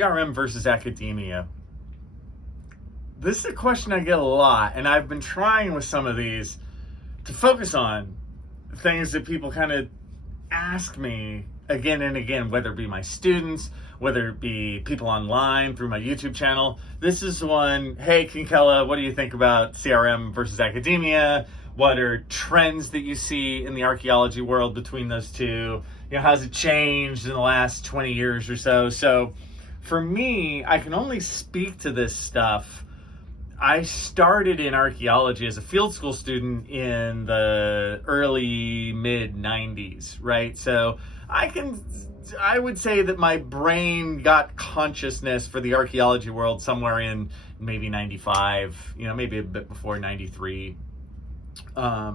CRM versus academia. This is a question I get a lot, and I've been trying with some of these to focus on things that people kind of ask me again and again, whether it be my students, whether it be people online through my YouTube channel. This is one, hey, Kinkella, what do you think about CRM versus academia? What are trends that you see in the archaeology world between those two? How's it changed in the last 20 years or so? So for me, I can only speak to this stuff. I started in archaeology as a field school student in the early mid 90s, right? So I would say that my brain got consciousness for the archaeology world somewhere in maybe 95, maybe a bit before 93.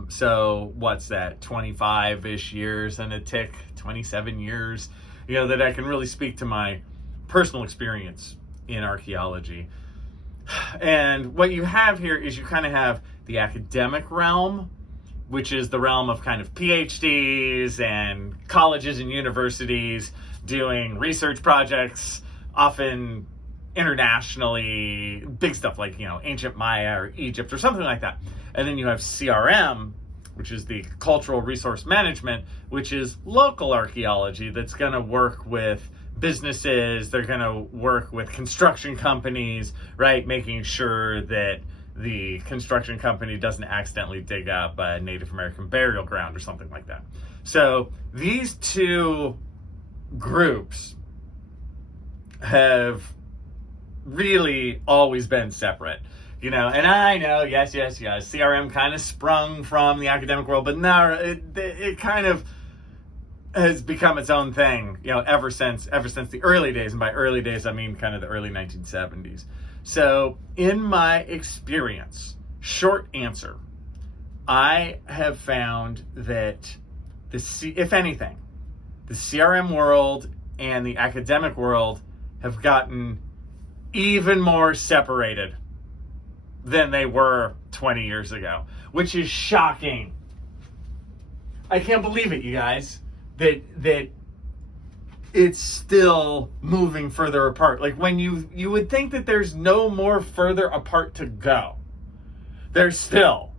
So what's that, 25-ish years and a tick, 27 years, that I can really speak to my personal experience in archaeology. And what you have here is you kind of have the academic realm, which is the realm of kind of PhDs and colleges and universities doing research projects, often internationally, big stuff like, ancient Maya or Egypt or something like that. And then you have CRM, which is the cultural resource management, which is local archaeology that's going to work with businesses, they're going to work with construction companies, right? Making sure that the construction company doesn't accidentally dig up a Native American burial ground or something like that. So these two groups have really always been separate, and I know, yes, CRM kind of sprung from the academic world, but no, it kind of has become its own thing, ever since the early days. And by early days, I mean kind of the early 1970s. So in my experience, short answer, I have found that if anything, the CRM world and the academic world have gotten even more separated than they were 20 years ago, which is shocking. I can't believe it, you guys. That it's still moving further apart. Like when you would think that there's no more further apart to go. There's still,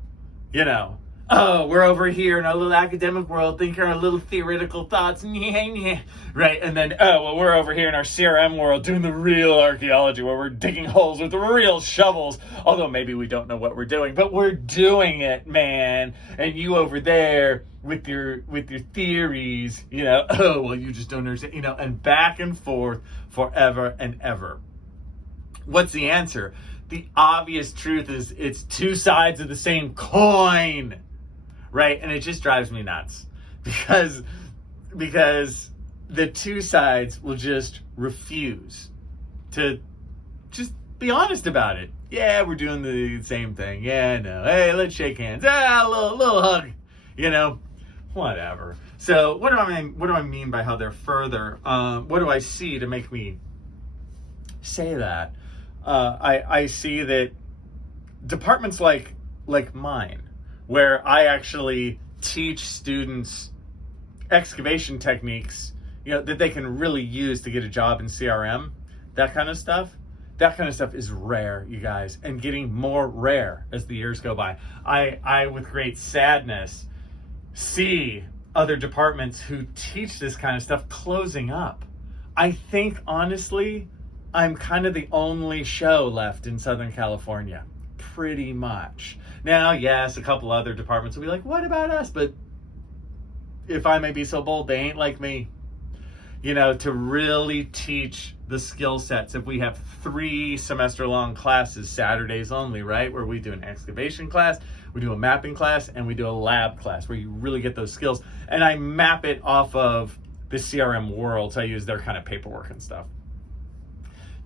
we're over here in our little academic world thinking our little theoretical thoughts, right? And then, we're over here in our CRM world doing the real archaeology where we're digging holes with the real shovels. Although maybe we don't know what we're doing, but we're doing it, man. And you over there with your theories, you just don't understand, and back and forth forever and ever. What's the answer? The obvious truth is it's two sides of the same coin, right? And it just drives me nuts because the two sides will just refuse to just be honest about it. Yeah, we're doing the same thing. Yeah, no. Hey, let's shake hands. A little hug, whatever. So what do I mean by how they're further? What do I see to make me say that? I see that departments like mine, where I actually teach students excavation techniques, that they can really use to get a job in CRM, that kind of stuff is rare, you guys, and getting more rare as the years go by. I with great sadness, see other departments who teach this kind of stuff closing up. I think, honestly, I'm kind of the only show left in Southern California, pretty much. Now, yes, a couple other departments will be like, what about us? But if I may be so bold, they ain't like me. To really teach the skill sets. If we have 3 semester-long classes, Saturdays only, right? Where we do an excavation class, we do a mapping class, and we do a lab class where you really get those skills. And I map it off of the CRM world, so I use their kind of paperwork and stuff.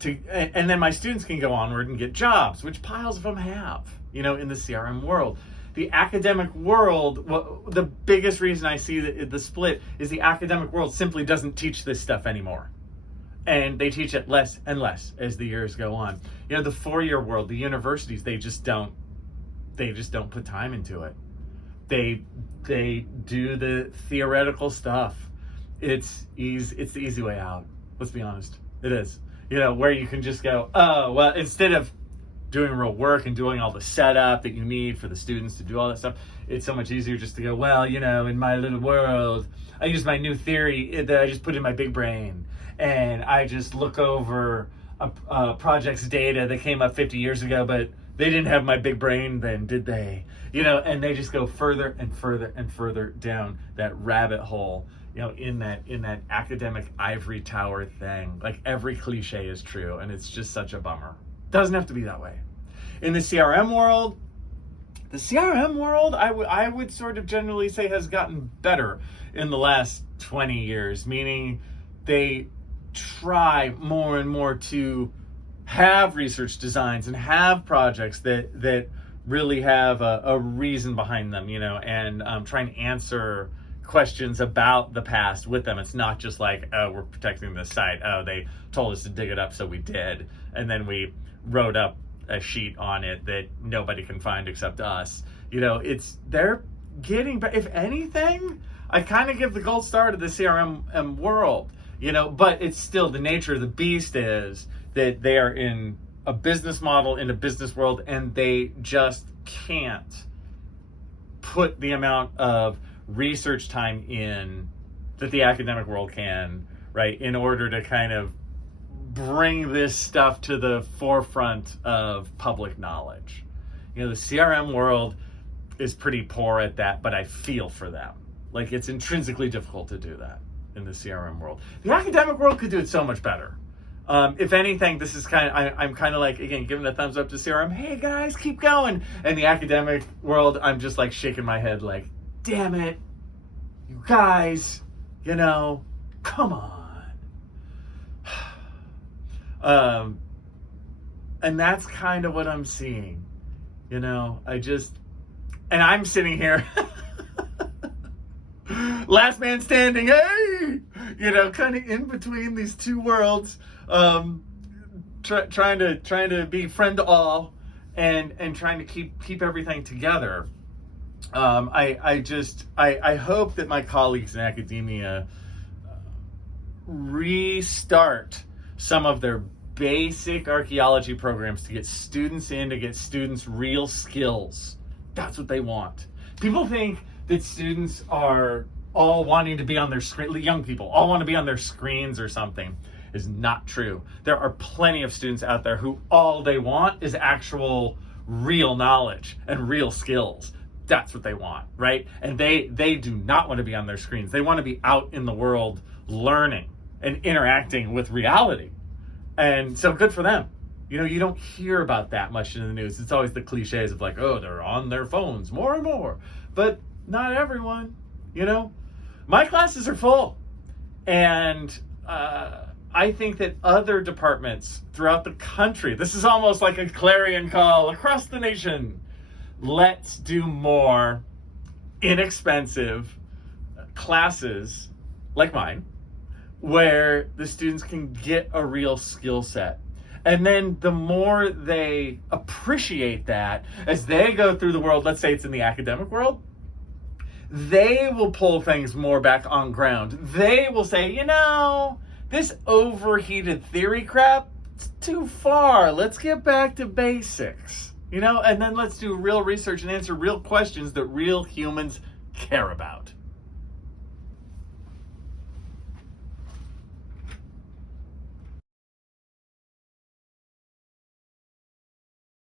And then my students can go onward and get jobs, which piles of them have, in the CRM world. The academic world, the biggest reason I see the split is the academic world simply doesn't teach this stuff anymore. And they teach it less and less as the years go on. The 4-year world, the universities, they just don't put time into it. They do the theoretical stuff. It's the easy way out. Let's be honest. It is. where you can just go, oh, well, instead of doing real work and doing all the setup that you need for the students to do all that stuff, it's so much easier just to go, well, in my little world, I use my new theory that I just put in my big brain, and I just look over a project's data that came up 50 years ago, but they didn't have my big brain then, did they? And they just go further and further and further down that rabbit hole, in that academic ivory tower thing. Like, every cliche is true, and it's just such a bummer. Doesn't have to be that way. In the CRM world, I would sort of generally say has gotten better in the last 20 years, meaning they try more and more to have research designs and have projects that really have a reason behind them, and try and answer questions about the past with them. It's not just like, oh, we're protecting this site. Oh, they told us to dig it up, so we did. And then we wrote up a sheet on it that nobody can find except us. They're getting, but if anything, I kind of give the gold star to the CRM world, but it's still, the nature of the beast is that they are in a business model, in a business world, and they just can't put the amount of research time in that the academic world can, right, in order to kind of bring this stuff to the forefront of public knowledge. The CRM world is pretty poor at that, but I feel for them. Like, it's intrinsically difficult to do that in the CRM world. The academic world could do it so much better. If anything, this is I'm kind of like, again, giving a thumbs up to CRM. Hey guys, keep going. And the academic world, I'm just like shaking my head like, damn it, you guys, come on. And that's kind of what I'm seeing, and I'm sitting here, last man standing, hey, kind of in between these two worlds, trying to be friend to all, and trying to keep everything together. I hope that my colleagues in academia restart some of their basic archaeology programs to get students real skills. That's what they want. People think that students are all wanting to be on their screen, young people all want to be on their screens or something. Is not true. There are plenty of students out there who all they want is actual real knowledge and real skills. That's what they want, right? And they do not want to be on their screens. They want to be out in the world learning and interacting with reality. And so good for them. You don't hear about that much in the news. It's always the cliches of like, oh, they're on their phones more and more. But not everyone, My classes are full. And I think that other departments throughout the country, this is almost like a clarion call across the nation. Let's do more inexpensive classes like mine, where the students can get a real skill set. And then the more they appreciate that as they go through the world, let's say it's in the academic world, they will pull things more back on ground. They will say, this overheated theory crap, it's too far. Let's get back to basics, and then let's do real research and answer real questions that real humans care about.